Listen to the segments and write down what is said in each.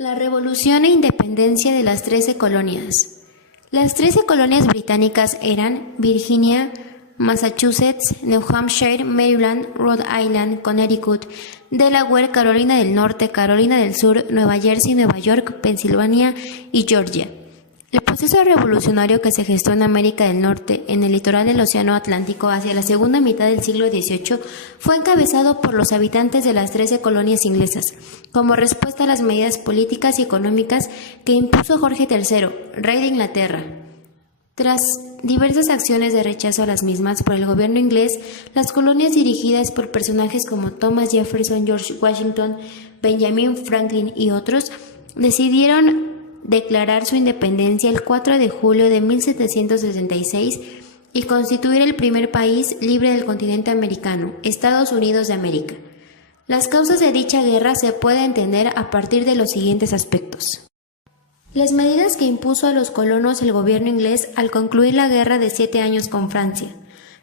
La revolución e independencia de las 13 colonias. Las 13 colonias británicas eran Virginia, Massachusetts, New Hampshire, Maryland, Rhode Island, Connecticut, Delaware, Carolina del Norte, Carolina del Sur, Nueva Jersey, Nueva York, Pensilvania y Georgia. El proceso revolucionario que se gestó en América del Norte, en el litoral del Océano Atlántico hacia la segunda mitad del siglo XVIII, fue encabezado por los habitantes de las 13 colonias inglesas, como respuesta a las medidas políticas y económicas que impuso Jorge III, rey de Inglaterra. Tras diversas acciones de rechazo a las mismas por el gobierno inglés, las colonias dirigidas por personajes como Thomas Jefferson, George Washington, Benjamin Franklin y otros, decidieron declarar su independencia el 4 de julio de 1776 y constituir el primer país libre del continente americano, Estados Unidos de América. Las causas de dicha guerra se pueden entender a partir de los siguientes aspectos. Las medidas que impuso a los colonos el gobierno inglés al concluir la guerra de 7 años con Francia.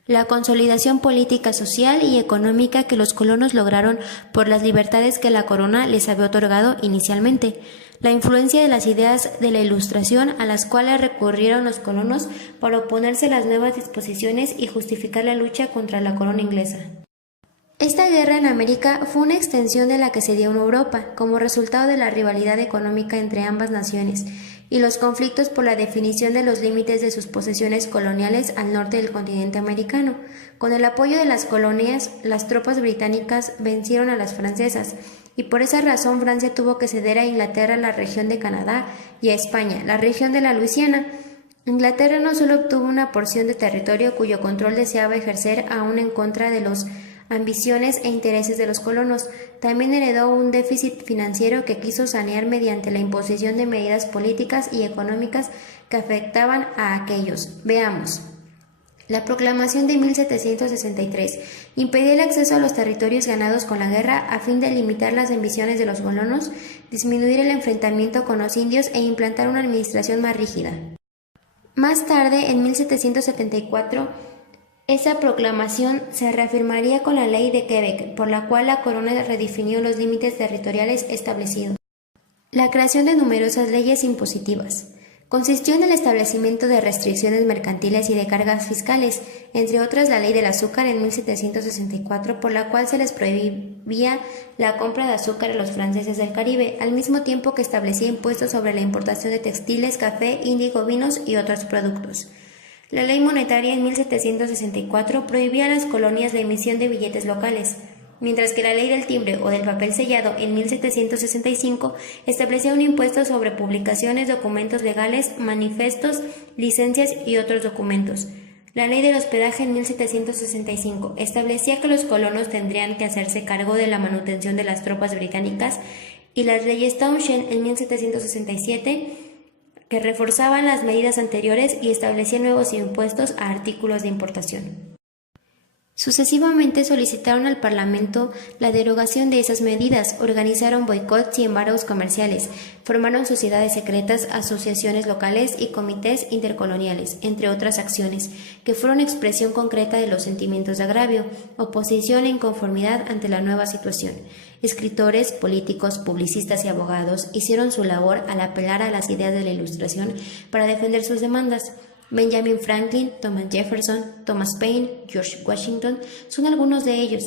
La consolidación política, social y económica que los colonos lograron por las libertades que la corona les había otorgado inicialmente. La influencia de las ideas de la Ilustración a las cuales recurrieron los colonos para oponerse a las nuevas disposiciones y justificar la lucha contra la corona inglesa. Esta guerra en América fue una extensión de la que se dio en Europa, como resultado de la rivalidad económica entre ambas naciones y los conflictos por la definición de los límites de sus posesiones coloniales al norte del continente americano. Con el apoyo de las colonias, las tropas británicas vencieron a las francesas, y por esa razón Francia tuvo que ceder a Inglaterra la región de Canadá y a España la región de la Luisiana. Inglaterra no solo obtuvo una porción de territorio cuyo control deseaba ejercer aún en contra de las ambiciones e intereses de los colonos, también heredó un déficit financiero que quiso sanear mediante la imposición de medidas políticas y económicas que afectaban a aquellos. Veamos. La proclamación de 1763 impedía el acceso a los territorios ganados con la guerra a fin de limitar las ambiciones de los colonos, disminuir el enfrentamiento con los indios e implantar una administración más rígida. Más tarde, en 1774, esa proclamación se reafirmaría con la Ley de Quebec, por la cual la corona redefinió los límites territoriales establecidos. La creación de numerosas leyes impositivas consistió en el establecimiento de restricciones mercantiles y de cargas fiscales, entre otras la Ley del Azúcar en 1764, por la cual se les prohibía la compra de azúcar a los franceses del Caribe, al mismo tiempo que establecía impuestos sobre la importación de textiles, café, índigo, vinos y otros productos. La ley monetaria en 1764 prohibía a las colonias la emisión de billetes locales, mientras que la ley del timbre o del papel sellado en 1765 establecía un impuesto sobre publicaciones, documentos legales, manifestos, licencias y otros documentos. La ley del hospedaje en 1765 establecía que los colonos tendrían que hacerse cargo de la manutención de las tropas británicas, y las leyes Townshend en 1767 que reforzaban las medidas anteriores y establecían nuevos impuestos a artículos de importación. Sucesivamente solicitaron al Parlamento la derogación de esas medidas, organizaron boicots y embargos comerciales, formaron sociedades secretas, asociaciones locales y comités intercoloniales, entre otras acciones, que fueron expresión concreta de los sentimientos de agravio, oposición e inconformidad ante la nueva situación. Escritores, políticos, publicistas y abogados hicieron su labor al apelar a las ideas de la Ilustración para defender sus demandas. Benjamin Franklin, Thomas Jefferson, Thomas Paine, George Washington son algunos de ellos.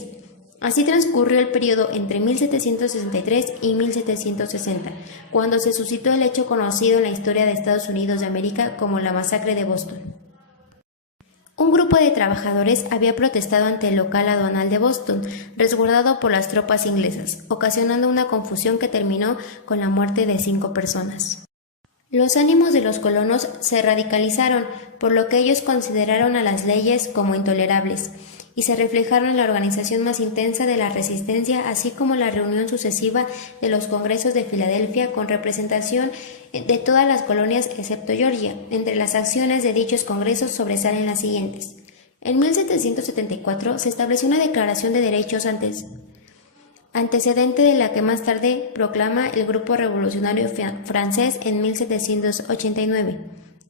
Así transcurrió el periodo entre 1763 y 1760, cuando se suscitó el hecho conocido en la historia de Estados Unidos de América como la masacre de Boston. Un grupo de trabajadores había protestado ante el local aduanal de Boston, resguardado por las tropas inglesas, ocasionando una confusión que terminó con la muerte de 5 personas. Los ánimos de los colonos se radicalizaron, por lo que ellos consideraron a las leyes como intolerables, y se reflejaron en la organización más intensa de la resistencia, así como la reunión sucesiva de los congresos de Filadelfia con representación de todas las colonias excepto Georgia. Entre las acciones de dichos congresos sobresalen las siguientes. En 1774 se estableció una Declaración de Derechos antecedente de la que más tarde proclama el Grupo Revolucionario Francés en 1789.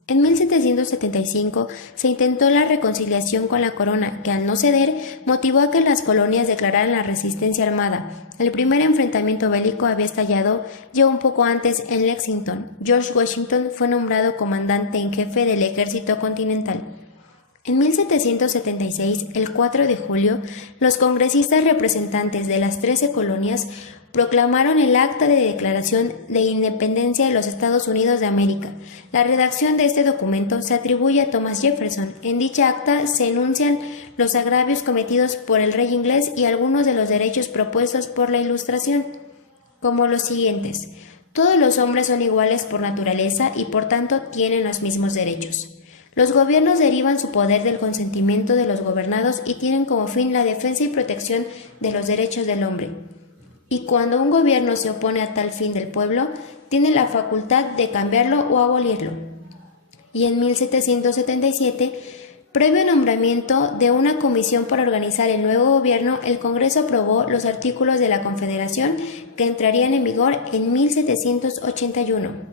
En 1775 se intentó la reconciliación con la corona, que al no ceder motivó a que las colonias declararan la resistencia armada. El primer enfrentamiento bélico había estallado ya un poco antes en Lexington. George Washington fue nombrado comandante en jefe del ejército continental. En 1776, el 4 de julio, los congresistas representantes de las 13 colonias proclamaron el Acta de Declaración de Independencia de los Estados Unidos de América. La redacción de este documento se atribuye a Thomas Jefferson. En dicha acta se enuncian los agravios cometidos por el rey inglés y algunos de los derechos propuestos por la Ilustración, como los siguientes: todos los hombres son iguales por naturaleza y por tanto tienen los mismos derechos. Los gobiernos derivan su poder del consentimiento de los gobernados y tienen como fin la defensa y protección de los derechos del hombre. Y cuando un gobierno se opone a tal fin del pueblo, tiene la facultad de cambiarlo o abolirlo. Y en 1777, previo nombramiento de una comisión para organizar el nuevo gobierno, el Congreso aprobó los artículos de la Confederación que entrarían en vigor en 1781.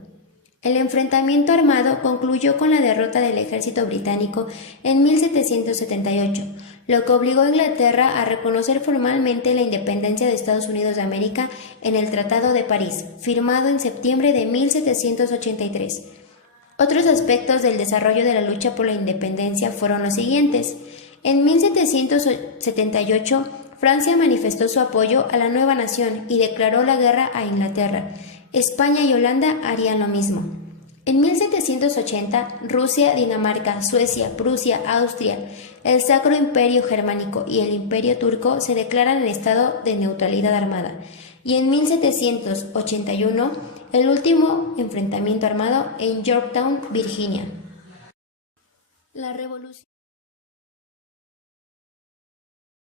El enfrentamiento armado concluyó con la derrota del ejército británico en 1778, lo que obligó a Inglaterra a reconocer formalmente la independencia de Estados Unidos de América en el Tratado de París, firmado en septiembre de 1783. Otros aspectos del desarrollo de la lucha por la independencia fueron los siguientes. En 1778, Francia manifestó su apoyo a la nueva nación y declaró la guerra a Inglaterra. España y Holanda harían lo mismo. En 1780, Rusia, Dinamarca, Suecia, Prusia, Austria, el Sacro Imperio Germánico y el Imperio Turco se declaran en estado de neutralidad armada. Y en 1781, el último enfrentamiento armado en Yorktown, Virginia. La revolución